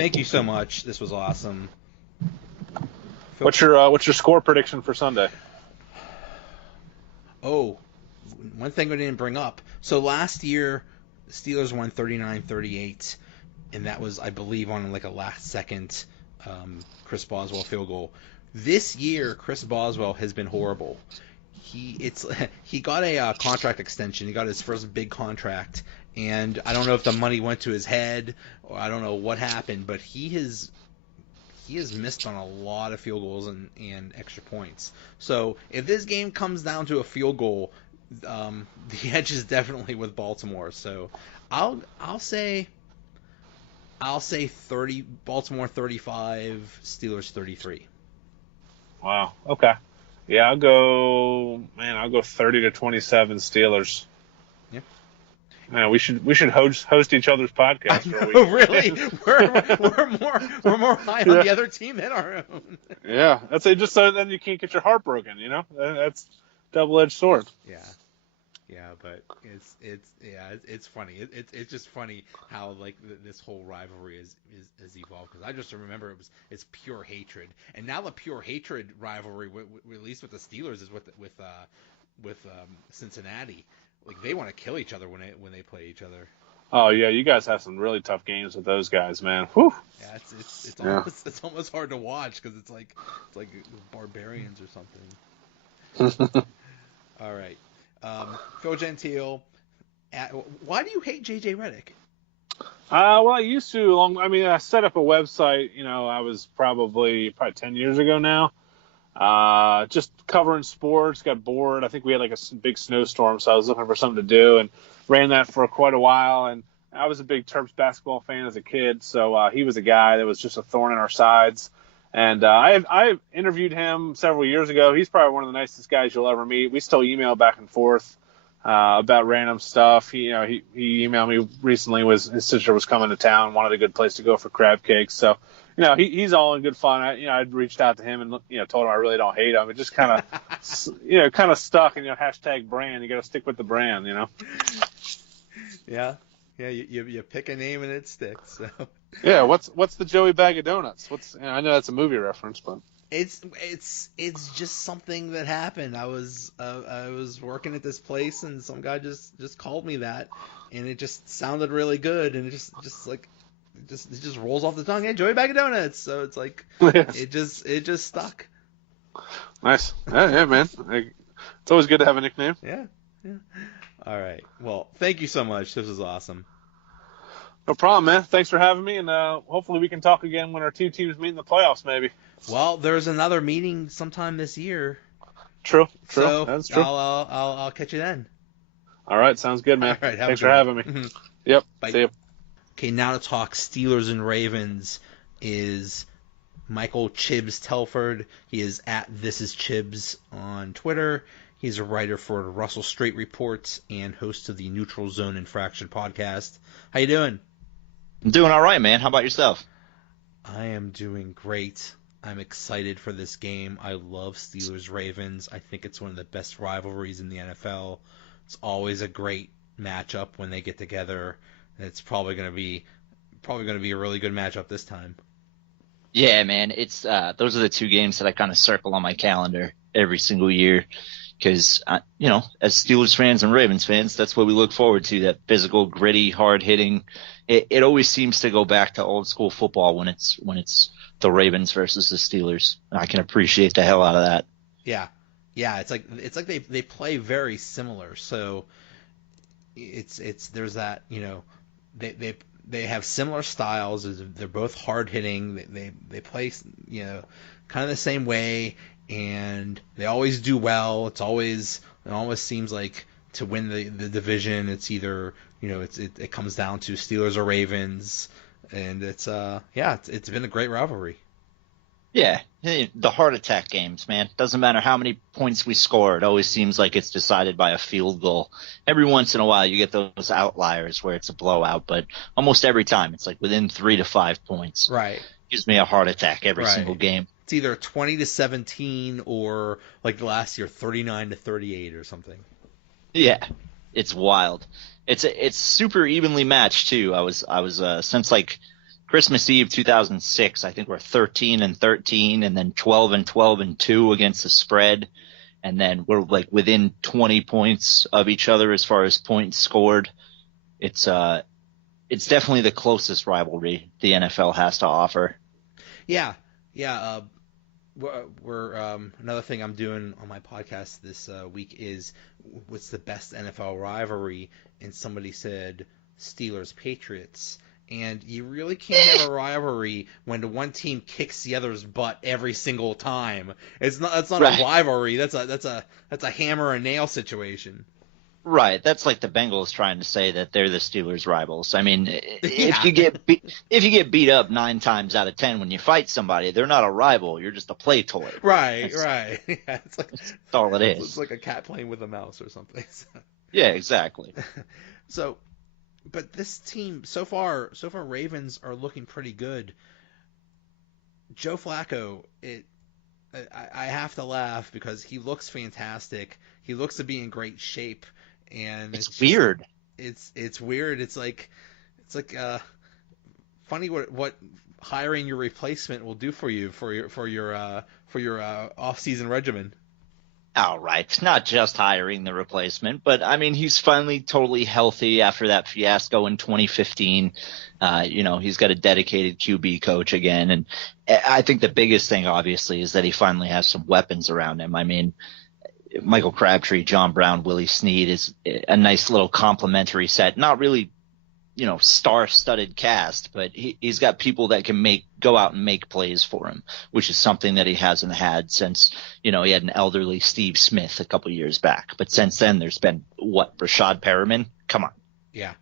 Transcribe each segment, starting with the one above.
thank you so much. This was awesome. What's your score prediction for Sunday? Oh, one thing we didn't bring up. So last year, the Steelers won 39-38, and that was, I believe, on like a last-second Chris Boswell field goal. This year, Chris Boswell has been horrible. He got a contract extension. He got his first big contract, and I don't know if the money went to his head or I don't know what happened, but he has missed on a lot of field goals and extra points. So if this game comes down to a field goal, the edge is definitely with Baltimore. So I'll say 30 Baltimore 35, Steelers 33. Wow. Okay. Yeah, I'll go 30-27 Steelers. Yeah. Man, we should host each other's podcast for a week. Really? We're more high on the other team than our own. Yeah, that's it. Just so then you can't get your heart broken. You know, that's double-edged sword. Yeah, but it's funny. It's just funny how like this whole rivalry is evolved, because I just remember it's pure hatred, and now the pure hatred rivalry, at least with the Steelers, is with Cincinnati. Like they want to kill each other when they play each other. Oh yeah, you guys have some really tough games with those guys, man. Whew. Yeah, it's almost hard to watch because it's like barbarians or something. All right. Phil Gentile, why do you hate JJ Reddick? Well, I used to. I set up a website. You know, I was probably 10 years ago now. Just covering sports. Got bored. I think we had like a big snowstorm, so I was looking for something to do and ran that for quite a while. And I was a big Terps basketball fan as a kid, so he was a guy that was just a thorn in our sides. And I interviewed him several years ago. He's probably one of the nicest guys you'll ever meet. We still email back and forth about random stuff. He emailed me recently. His sister was coming to town, wanted a good place to go for crab cakes. So, you know, he's all in good fun. I'd reached out to him and told him I really don't hate him. It just kind of kind of stuck. And hashtag brand. You got to stick with the brand. Yeah. You pick a name and it sticks. So. Yeah, what's the Joey Bag of Donuts? I know that's a movie reference, but it's just something that happened. I was working at this place and some guy just called me that, and it just sounded really good, and it just rolls off the tongue. Hey, Joey Bag of Donuts. So it's like it just stuck. Nice. Yeah, man. It's always good to have a nickname. Yeah. All right. Well, thank you so much. This was awesome. No problem, man. Thanks for having me, and hopefully we can talk again when our two teams meet in the playoffs, maybe. Well, there's another meeting sometime this year. True. So that's true. I'll catch you then. All right, sounds good, man. All right, thanks for having me. Mm-hmm. Yep. Bye. See you. Okay, now to talk Steelers and Ravens is Michael Chibs Telford. He is at This Is Chibs on Twitter. He's a writer for Russell Strait Reports and host of the Neutral Zone Infraction podcast. How you doing? I'm doing all right, man. How about yourself? I am doing great. I'm excited for this game. I love Steelers-Ravens. I think it's one of the best rivalries in the NFL. It's always a great matchup when they get together. It's probably going to be a really good matchup this time. Yeah, man. It's those are the two games that I kind of circle on my calendar every single year. Because, as Steelers fans and Ravens fans, that's what we look forward to, that physical, gritty, hard-hitting. It always seems to go back to old-school football when it's the Ravens versus the Steelers. I can appreciate the hell out of that. Yeah. It's like they play very similar. So there's that, they have similar styles. They're both hard-hitting. They play, kind of the same way. And they always do well. It always seems like to win the division, it's either it comes down to Steelers or Ravens, and it's been a great rivalry. Yeah, the heart attack games, man. Doesn't matter how many points we score. It always seems like it's decided by a field goal. Every once in a while, you get those outliers where it's a blowout, but almost every time it's like within 3 to 5 points. Right. Gives me a heart attack every single game. It's either 20-17 or like the last year 39-38 or something. Yeah, it's wild. It's super evenly matched too. I was since like Christmas Eve 2006, I think we're 13-13, and then 12-12-2 against the spread, and then we're like within 20 points of each other as far as points scored. It's definitely the closest rivalry the NFL has to offer. Yeah. We're another thing I'm doing on my podcast this week is what's the best NFL rivalry, and somebody said Steelers Patriots, and you really can't have a rivalry when the one team kicks the other's butt every single time. It's not Right. a rivalry. That's a hammer and nail situation. Right, that's like the Bengals trying to say that they're the Steelers' rivals. I mean, if you get beat up 9 times out of 10 when you fight somebody, they're not a rival. You're just a play toy. Right. Yeah, that's all it is. It's like a cat playing with a mouse or something. Yeah, exactly. So, but this team so far, Ravens are looking pretty good. Joe Flacco, I have to laugh because he looks fantastic. He looks to be in great shape. And it's weird. It's weird. It's like funny what hiring your replacement will do for you for your off-season regimen. All right, not just hiring the replacement, but I mean he's finally totally healthy after that fiasco in 2015. He's got a dedicated QB coach again, and I think the biggest thing obviously is that he finally has some weapons around him. I mean, Michael Crabtree, John Brown, Willie Snead is a nice little complimentary set. Not really, star-studded cast, but he's got people that can go out and make plays for him, which is something that he hasn't had since, he had an elderly Steve Smith a couple years back. But since then, there's been Rashad Perriman? Come on. Yeah,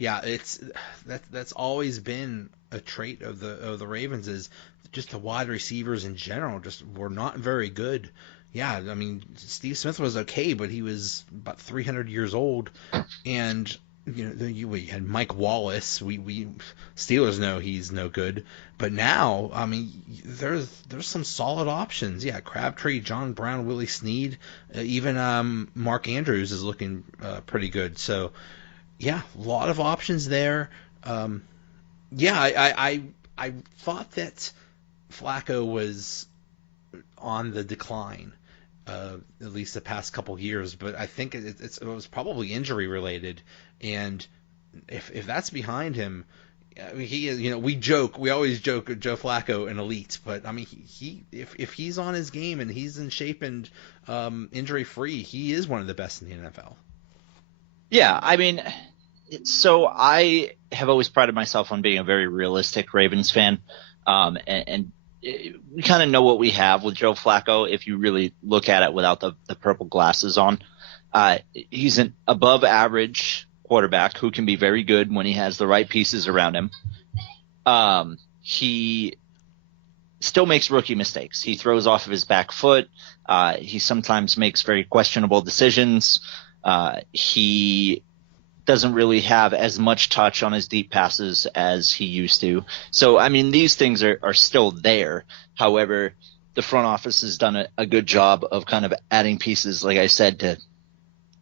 that's always been a trait of the Ravens is just the wide receivers in general just were not very good. Yeah, I mean, Steve Smith was okay, but he was about 300 years old, and we had Mike Wallace. We Steelers know he's no good, but now, I mean, there's some solid options. Yeah, Crabtree, John Brown, Willie Snead, even Mark Andrews is looking pretty good. So, yeah, a lot of options there. I thought that Flacco was on the decline. At least the past couple years, but I think it was probably injury related, and if that's behind him, I mean, he is. We always joke Joe Flacco an elite, but I mean, if he's on his game and he's in shape and injury free, he is one of the best in the NFL. Yeah, I mean, so I have always prided myself on being a very realistic Ravens fan, and we kind of know what we have with Joe Flacco if you really look at it without the purple glasses on. He's an above average quarterback who can be very good when he has the right pieces around him. He still makes rookie mistakes. He throws off of his back foot. He sometimes makes very questionable decisions. He doesn't really have as much touch on his deep passes as he used to. So, I mean, these things are still there. However, the front office has done a good job of kind of adding pieces, like I said, to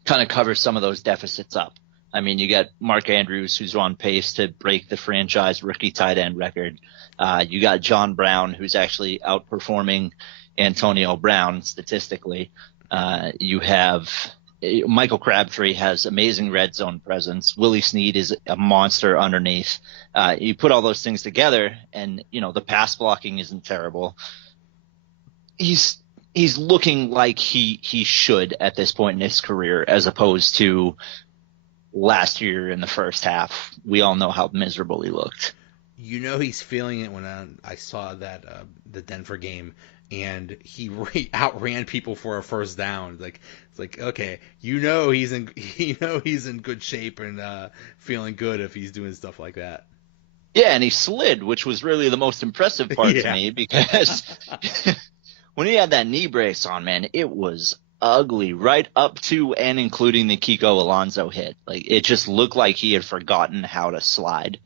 kind of cover some of those deficits up. I mean, you got Mark Andrews, who's on pace to break the franchise rookie tight end record. You got John Brown, who's actually outperforming Antonio Brown statistically. You have Michael Crabtree has amazing red zone presence. Willie Snead is a monster underneath. You put all those things together, and the pass blocking isn't terrible. He's looking like he should at this point in his career, as opposed to last year in the first half. We all know how miserable he looked. He's feeling it when I saw that the Denver game, and he outran people for a first down. It's like okay, he's in good shape and feeling good if he's doing stuff like that. Yeah, and he slid, which was really the most impressive part to me, because when he had that knee brace on, man, it was ugly right up to and including the Kiko Alonso hit. Like, it just looked like he had forgotten how to slide.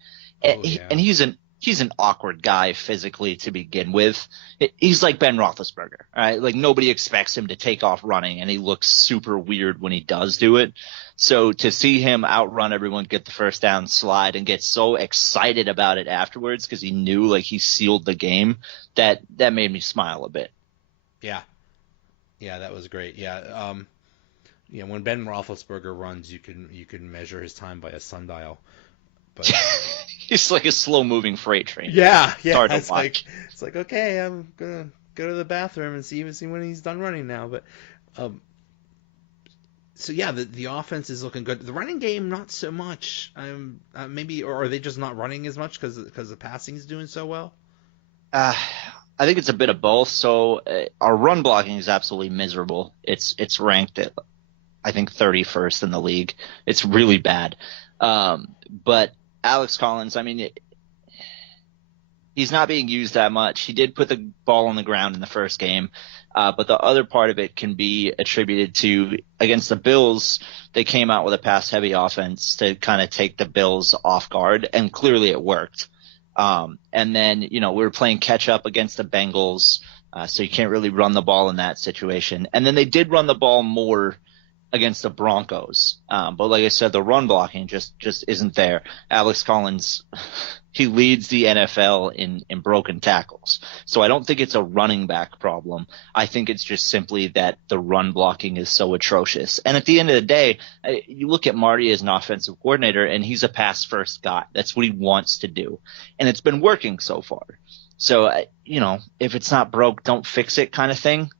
And he's he's an awkward guy physically to begin with. He's like Ben Roethlisberger, right? Like nobody expects him to take off running, and he looks super weird when he does do it. So to see him outrun everyone, get the first down, slide, and get so excited about it afterwards because he knew like he sealed the game, that made me smile a bit. Yeah, that was great. Yeah, when Ben Roethlisberger runs, you can measure his time by a sundial. But he's like a slow-moving freight train. Yeah. It's hard to It's watch. like okay, I'm gonna go to the bathroom and see when he's done running now. But so yeah, the offense is looking good. The running game, not so much. Maybe, or are they just not running as much because the passing is doing so well? I think it's a bit of both. So our run blocking is absolutely miserable. It's ranked at, I think, 31st in the league. It's really bad. But Alex Collins, I mean, he's not being used that much. He did put the ball on the ground in the first game. But the other part of it can be attributed to, against the Bills, they came out with a pass-heavy offense to kind of take the Bills off guard, and clearly it worked. And then, we were playing catch-up against the Bengals, so you can't really run the ball in that situation. And then they did run the ball more against the Broncos. But like I said, the run blocking just isn't there. Alex Collins, he leads the NFL in broken tackles. So I don't think it's a running back problem. I think it's just simply that the run blocking is so atrocious. And at the end of the day, you look at Marty as an offensive coordinator, and he's a pass first guy. That's what he wants to do. And it's been working so far. So, if it's not broke, don't fix it kind of thing.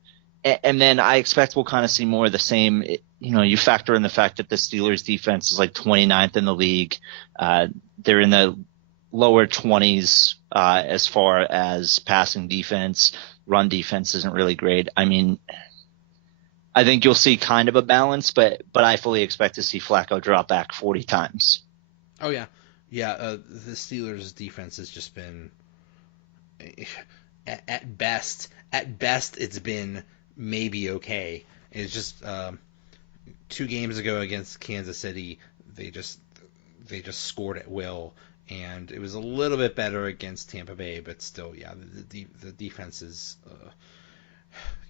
And then I expect we'll kind of see more of the same. You factor in the fact that the Steelers defense is like 29th in the league. They're in the lower 20s as far as passing defense. Run defense isn't really great. I mean, I think you'll see kind of a balance, but I fully expect to see Flacco drop back 40 times. Oh, yeah. Yeah, the Steelers' defense has just been at best it's been maybe okay. It's just 2 games ago against Kansas City, they just scored at will, and it was a little bit better against Tampa Bay, but still, yeah, the defense is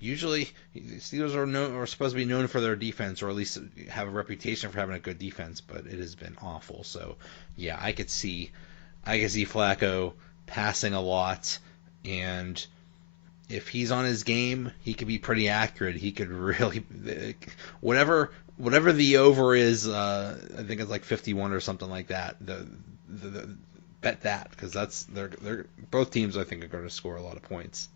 usually the Steelers are supposed to be known for their defense, or at least have a reputation for having a good defense, but it has been awful. So yeah, I could see Flacco passing a lot, and if he's on his game, he could be pretty accurate. He could really whatever the over is. I think it's like 51 or something like that. The bet that, because they're both teams I think are going to score a lot of points.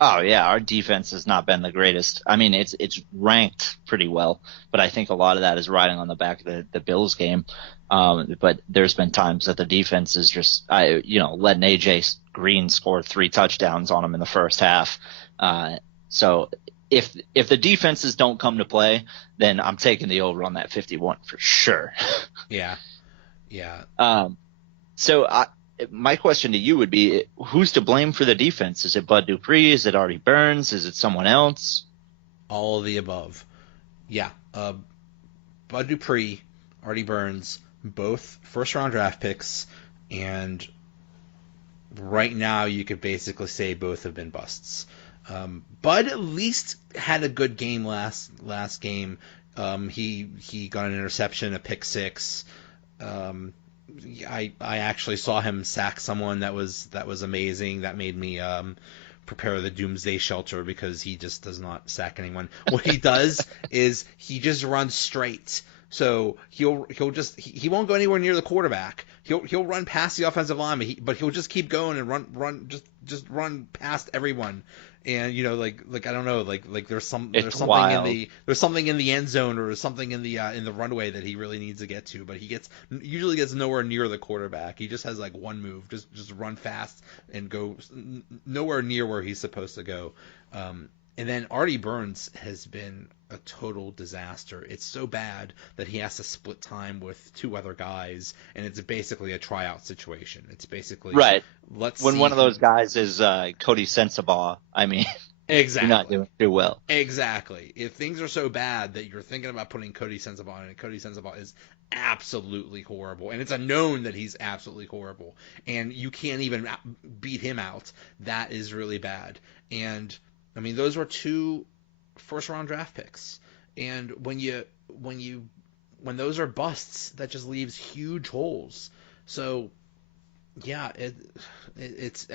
Oh yeah, our defense has not been the greatest. I mean, it's ranked pretty well, but I think a lot of that is riding on the back of the Bills game. But there's been times that the defense is just, letting AJ Green score 3 touchdowns on him in the first half. So if the defenses don't come to play, then I'm taking the over on that 51 for sure. Yeah. So my question to you would be, who's to blame for the defense? Is it Bud Dupree? Is it Artie Burns? Is it someone else? All of the above. Yeah. Bud Dupree, Artie Burns, both first-round draft picks, and right now you could basically say both have been busts. Bud at least had a good game last game. He got an interception, a pick six. I actually saw him sack someone that was amazing. That made me prepare the doomsday shelter, because he just does not sack anyone. What he does is he just runs straight. So he won't go anywhere near the quarterback. He'll run past the offensive line, but he'll just keep going and just run past everyone. And like I don't know, like there's something in the end zone, or something in the runway that he really needs to get to, but he usually gets nowhere near the quarterback. He just has like one move, just run fast and go nowhere near where he's supposed to go. And then Artie Burns has been a total disaster. It's so bad that he has to split time with 2 other guys, and it's basically a tryout situation. It's basically right. Let's when see one of those guys is Cody Sensabaugh. I mean, Exactly. you're not doing too well. Exactly. If things are so bad that you're thinking about putting Cody Sensabaugh in, and Cody Sensabaugh is absolutely horrible, and it's a known that he's absolutely horrible, and you can't even beat him out, that is really bad. And I mean, those were 2 first-round draft picks, and when those are busts, that just leaves huge holes. So yeah, it's